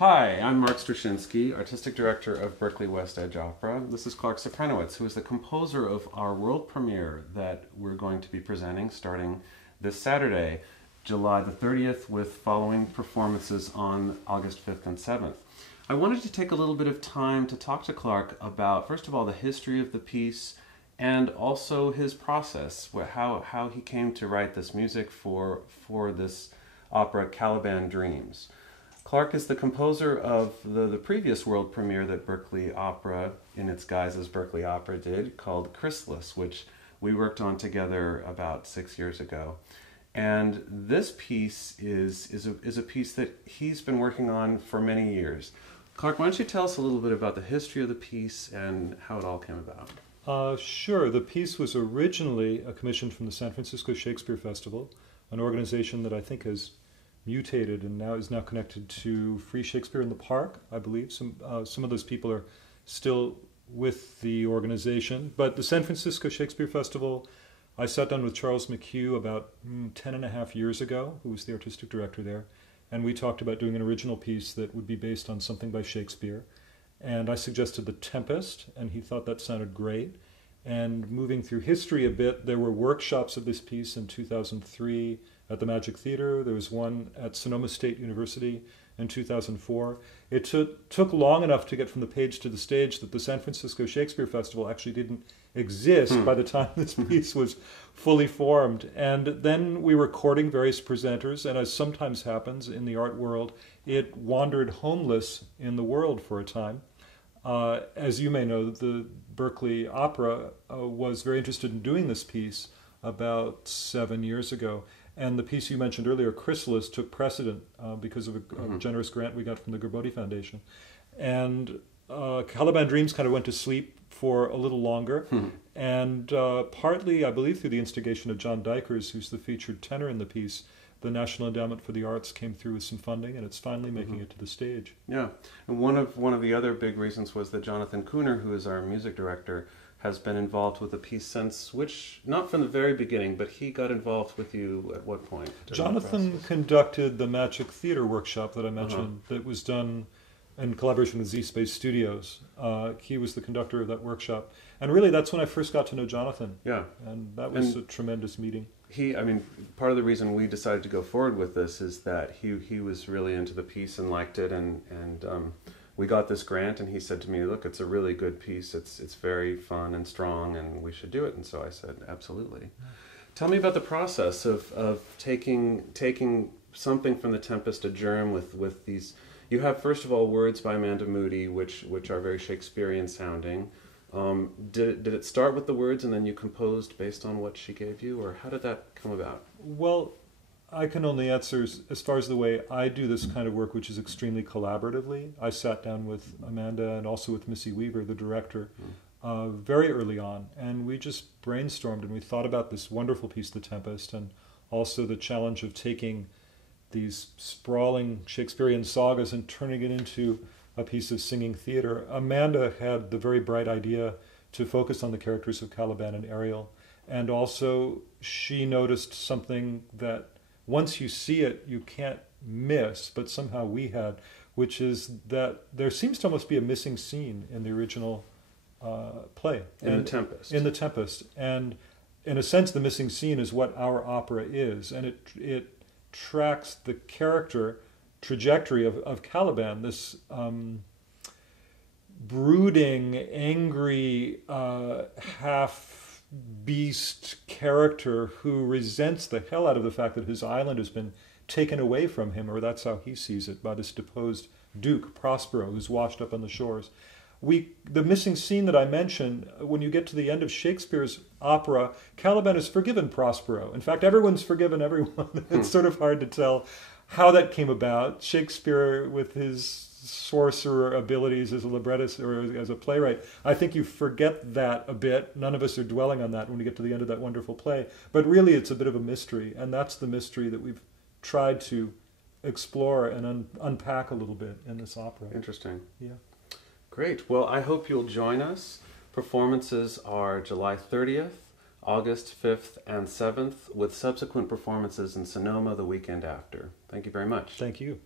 Hi, I'm Mark Streshinsky, Artistic Director of Berkeley West Edge Opera. This is Clark Suprynowicz, who is the composer of our world premiere that we're going to be presenting starting this Saturday, July the 30th, with following performances on August 5th and 7th. I wanted to take a little bit of time to talk to Clark about, first of all, the history of the piece and also his process, how he came to write this music for this opera, Caliban Dreams. Clark is the composer of the previous world premiere that Berkeley Opera, in its guise as Berkeley Opera, did, called Chrysalis, which we worked on together about 6 years ago. And this piece is a piece that he's been working on for many years. Clark, why don't you tell us a little bit about the history of the piece and how it all came about? Sure. The piece was originally a commission from the San Francisco Shakespeare Festival, an organization that I think has mutated and is now connected to Free Shakespeare in the Park, I believe. Some of those people are still with the organization. But the San Francisco Shakespeare Festival, I sat down with Charles McHugh about 10.5 years ago, who was the artistic director there, and we talked about doing an original piece that would be based on something by Shakespeare. And I suggested The Tempest, and he thought that sounded great. And moving through history a bit, there were workshops of this piece in 2003 at the Magic Theater. There was one at Sonoma State University in 2004. It took long enough to get from the page to the stage that the San Francisco Shakespeare Festival actually didn't exist by the time this piece was fully formed. And then we were courting various presenters, and as sometimes happens in the art world, it wandered homeless in the world for a time. As you may know, the Berkeley Opera was very interested in doing this piece about 7 years ago. And the piece you mentioned earlier, Chrysalis, took precedent because of a generous grant we got from the Gerbode Foundation. And Caliban Dreams kind of went to sleep for a little longer. And partly, I believe, through the instigation of John Dykers, who's the featured tenor in the piece, the National Endowment for the Arts came through with some funding, and it's finally making it to the stage. Yeah, and one of the other big reasons was that Jonathan Cooner, who is our music director, has been involved with the piece since, which, not from the very beginning, but he got involved with you at what point? Jonathan conducted the Magic Theater workshop that I mentioned that was done in collaboration with Z Space Studios. He was the conductor of that workshop. And really, that's when I first got to know Jonathan. Yeah. And that was a tremendous meeting. Part of the reason we decided to go forward with this is that he was really into the piece and liked it, and we got this grant, and he said to me, look, it's a really good piece, it's very fun and strong, and we should do it. And so I said, absolutely. Tell me about the process of taking something from The Tempest, a germ, with these. You have, first of all, words by Amanda Moody, which are very Shakespearean sounding. Did it start with the words and then you composed based on what she gave you, or how did that come about? Well, I can only answer as far as the way I do this kind of work, which is extremely collaboratively. I sat down with Amanda and also with Missy Weaver, the director, very early on, and we just brainstormed and we thought about this wonderful piece, The Tempest, and also the challenge of taking these sprawling Shakespearean sagas and turning it into a piece of singing theater. Amanda had the very bright idea to focus on the characters of Caliban and Ariel, and also she noticed something that once you see it you can't miss, but somehow we had, which is that there seems to almost be a missing scene in the original play. In The Tempest. In The Tempest. And in a sense the missing scene is what our opera is, and it tracks the trajectory of Caliban, this brooding, angry, half-beast character who resents the hell out of the fact that his island has been taken away from him, or that's how he sees it, by this deposed Duke, Prospero, who's washed up on the shores. The missing scene that I mentioned, when you get to the end of Shakespeare's opera, Caliban has forgiven Prospero. In fact, everyone's forgiven everyone. It's sort of hard to tell how that came about. Shakespeare, with his sorcerer abilities as a librettist or as a playwright, I think you forget that a bit. None of us are dwelling on that when we get to the end of that wonderful play. But really, it's a bit of a mystery, and that's the mystery that we've tried to explore and unpack a little bit in this opera. Interesting. Yeah. Great. Well, I hope you'll join us. Performances are July 30th, August 5th and 7th, with subsequent performances in Sonoma the weekend after. Thank you very much. Thank you.